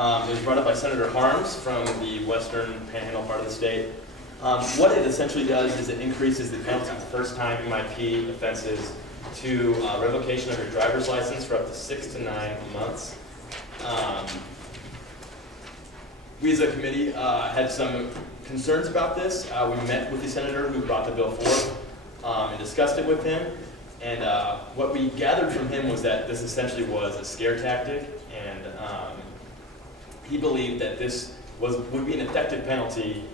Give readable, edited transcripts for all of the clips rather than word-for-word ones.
It was brought up by Senator Harms from the western panhandle part of the state. What it essentially does is it increases the penalty for first-time MIP offenses to revocation of your driver's license for up to 6 to 9 months. We as a committee had some concerns about this. We met with the senator who brought the bill forth and discussed it with him. And what we gathered from him was that this essentially was a scare tactic, and he believed that this would be an effective penalty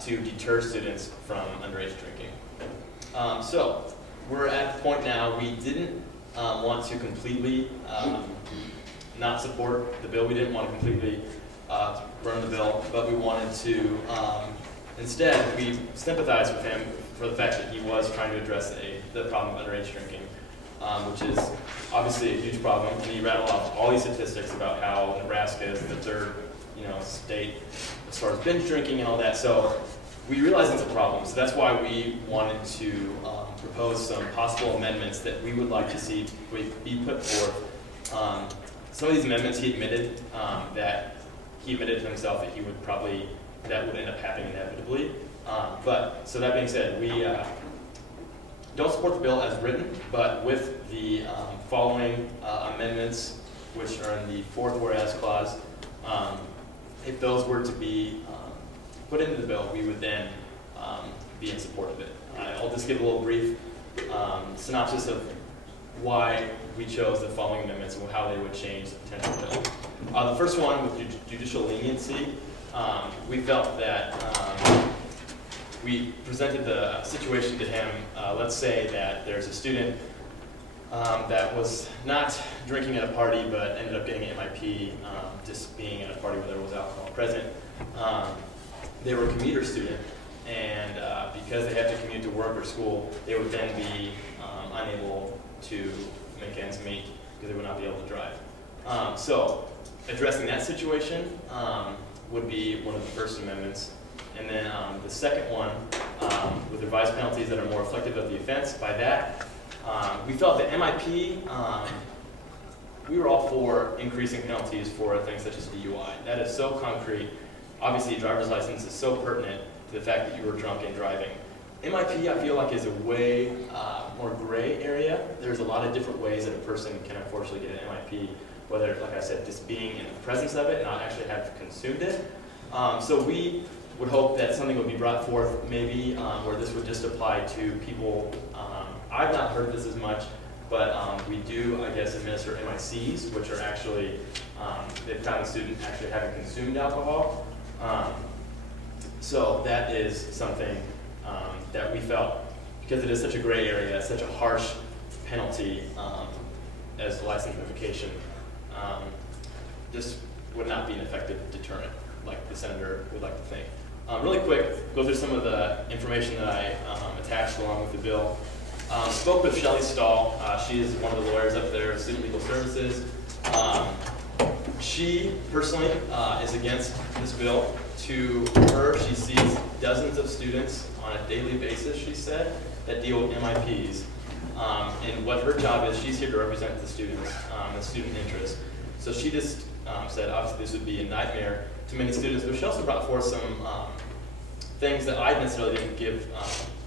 to deter students from underage drinking. So we're at the point now, we didn't want to completely not support the bill. We didn't want to completely burn the bill, but we wanted to, instead, we sympathized with him for the fact that he was trying to address the problem of underage drinking, which is obviously a huge problem. And he rattled off all these statistics about how Nebraska is the third, state as far as binge drinking and all that. So we realized it's a problem. So that's why we wanted to propose some possible amendments that we would like to see be put forth. Some of these amendments he admitted that he admitted to himself that that would end up happening inevitably. But so that being said, we don't support the bill as written, but with the following amendments, which are in the fourth whereas clause, if those were to be put into the bill, we would then be in support of it. I'll just give a little brief synopsis of why we chose the following amendments and how they would change the potential bill. The first one, with judicial leniency, we felt that we presented the situation to him. Let's say that there's a student that was not drinking at a party but ended up getting an MIP just being at a party where there was alcohol present. They were a commuter student, and because they had to commute to work or school, they would then be unable to make ends meet because they would not be able to drive. So addressing that situation would be one of the first amendments. And then the second one, with revised penalties that are more reflective of the offense. By that, we felt that MIP, we were all for increasing penalties for things such as DUI. That is so concrete. Obviously, a driver's license is so pertinent to the fact that you were drunk and driving. MIP, I feel like, is a way more gray area. There's a lot of different ways that a person can unfortunately get an MIP, whether, like I said, just being in the presence of it and not actually have consumed it. So we would hope that something would be brought forth, maybe where this would just apply to people. I've not heard this as much, but we do, I guess, administer MICs, which are actually, they've found the student actually having consumed alcohol. So that is something that we felt, because it is such a gray area, such a harsh penalty as license revocation, this would not be an effective deterrent, like the senator would like to think. Really quick, go through some of the information that I attached along with the bill. Spoke with Shelley Stahl. She is one of the lawyers up there, Student Legal Services. She personally is against this bill. To her, she sees dozens of students on a daily basis, she said, that deal with MIPs. And what her job is, she's here to represent the students, the student interest. So she just said, obviously, this would be a nightmare to many students, but she also brought forth some things that I necessarily didn't give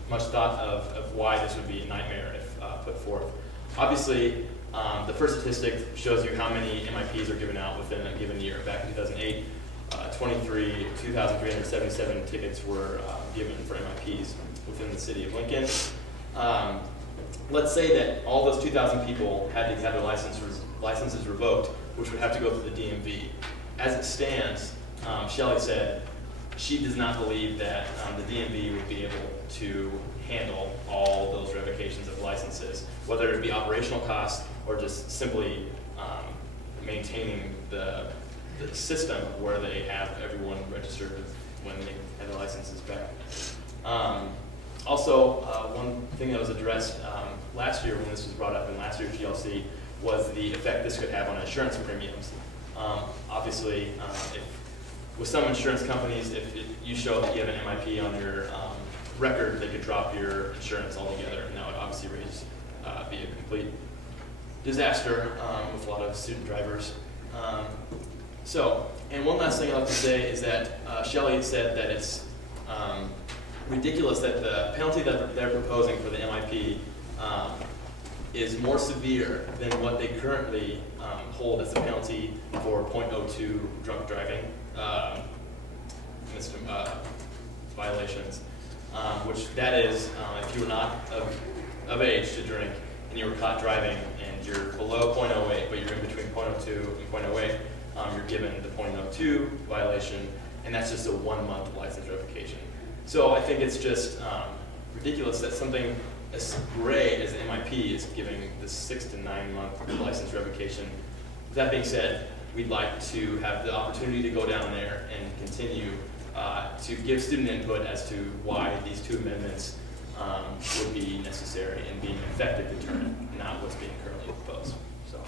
much thought of why this would be a nightmare if put forth. Obviously, the first statistic shows you how many MIPs are given out within a given year. Back in 2008, 2,377 tickets were given for MIPs within the city of Lincoln. Let's say that all those 2,000 people had to have their licenses revoked, which would have to go through the DMV. As it stands, Shelley said she does not believe that the DMV would be able to handle all those revocations of licenses, whether it be operational costs or just simply maintaining the system where they have everyone registered when they have their licenses back. Also, one thing that was addressed last year when this was brought up in last year's GLC was the effect this could have on insurance premiums. Obviously, with some insurance companies, if you show that you have an MIP on your record, they could drop your insurance altogether, and that would obviously be a complete disaster with a lot of student drivers. So, and one last thing I'd like to say is that Shelley said that it's ridiculous that the penalty that they're proposing for the MIP is more severe than what they currently hold as a penalty for .02 drunk driving violations, which that is if you were not of age to drink and you were caught driving and you're below .08 but you're in between .02 and .08, you're given the .02 violation, and that's just a 1-month license revocation. So I think it's just ridiculous that something as great as the MIP is giving the 6 to 9 month license revocation. With that being said, we'd like to have the opportunity to go down there and continue to give student input as to why these 2 amendments would be necessary and be an effective deterrent, not what's being currently proposed. So,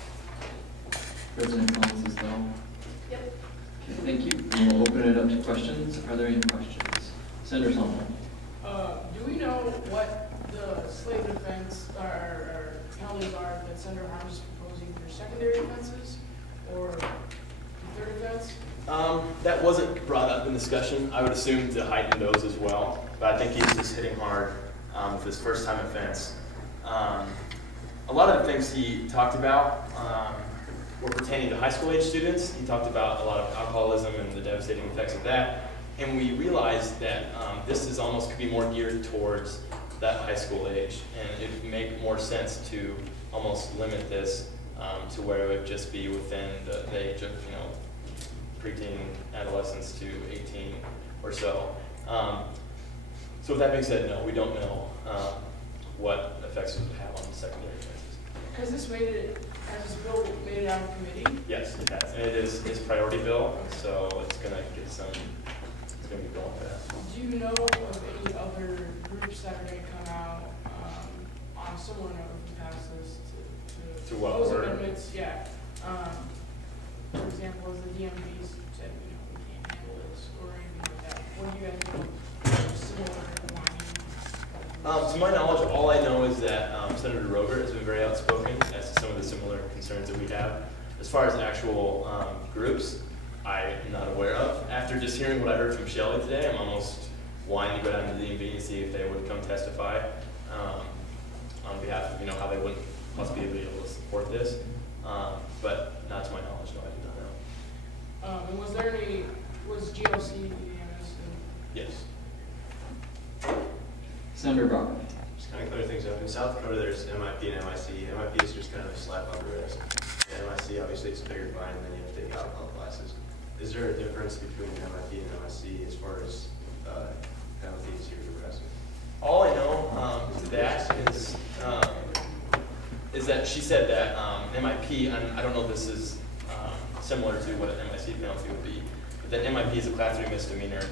President Collins as well. Yep. Okay, thank you. We'll open it up to questions. Are there any questions? Senator Solomon. Do we know what the slate offense or penalties are that Senator Harms is proposing for secondary offenses or third offense? That wasn't brought up in discussion. I would assume to heighten those as well, but I think he's just hitting hard with his first time offense. A lot of the things he talked about were pertaining to high school age students. He talked about a lot of alcoholism and the devastating effects of that. And we realized that this is almost could be more geared towards that high school age. And it would make more sense to almost limit this to where it would just be within the age of, preteen adolescents to 18 or so. So with that being said, no, we don't know what effects it would have on secondary offenses. Has this bill made it out of committee? Yes, it has, and it is his priority bill, so it's going to get some. It's going to be going for that. Do you know of any other groups that are going to come out on a similar note if we pass this to what those word? amendments? Yeah. For example, as the DMVs said, we can't handle this or anything like that. What do you guys know? Similar line? To my knowledge, all I know is that Senator Roger has been very outspoken as to some of the similar concerns that we have. As far as actual groups, I'm not aware of. After just hearing what I heard from Shelley today, I'm almost wanting to go down to the DMV and see if they would come testify on behalf of how they wouldn't possibly be able to support this. But not to my knowledge, no, I do not know. And was GOC unanimous? Yes. Senator Brock. Just kind of clear things up. In South Dakota, there's MIP and MIC. MIP is just kind of a slap on the wrist. And MIC, obviously, it's a bigger fine, and then you have to take alcohol classes. Is there a difference between MIP and MIC as far as penalties you're progressing? All I know to that is that she said that MIP, and I don't know if this is similar to what an MIC penalty would be, but that MIP is a class 3 misdemeanor.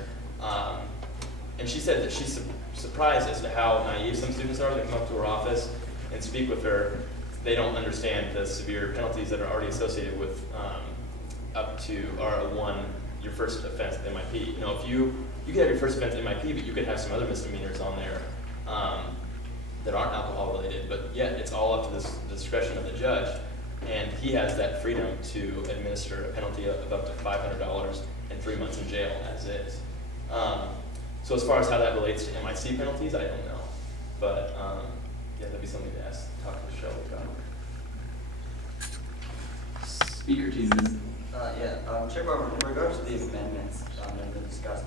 And she said that she's surprised as to how naive some students are. They come up to her office and speak with her. They don't understand the severe penalties that are already associated with up to R1, your first offense at MIP. If you could have your first offense at MIP, but you could have some other misdemeanors on there that aren't alcohol related, but yet it's all up to the discretion of the judge, and he has that freedom to administer a penalty of up to $500 and 3 months in jail as is. So as far as how that relates to MIC penalties, I don't know, but yeah, that'd be something to talk to Shelley about. Speaker Jesus. Chair Barber, in regards to the amendments that have been discussed,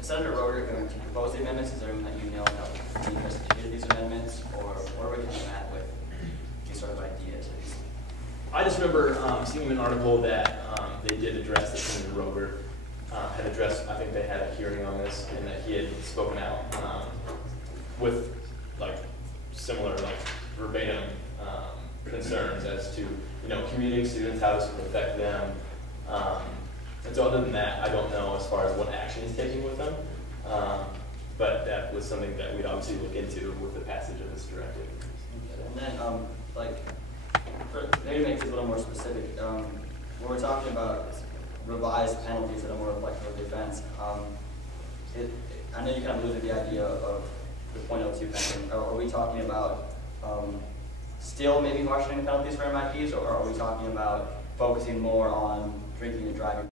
is Senator Roger going to propose the amendments? Is there anyone that you know that would be interested to hear these amendments, or what are we coming at with these sort of ideas? I just remember seeing an article that they did address that Senator Roger had addressed. I think they had a hearing on this, and that he had spoken out with similar verbatim concerns as to commuting students, how this would affect them. And so other than that, I don't know as far as what action he's taking with them. But that was something that we'd obviously look into with the passage of this directive. And then, maybe to make this a little more specific, when we're talking about revised penalties that are more reflective of the offense, I know you kind of alluded to the idea of the .02 penalty. Are we talking about still maybe harshening the penalties for MIPs, or are we talking about focusing more on drinking and driving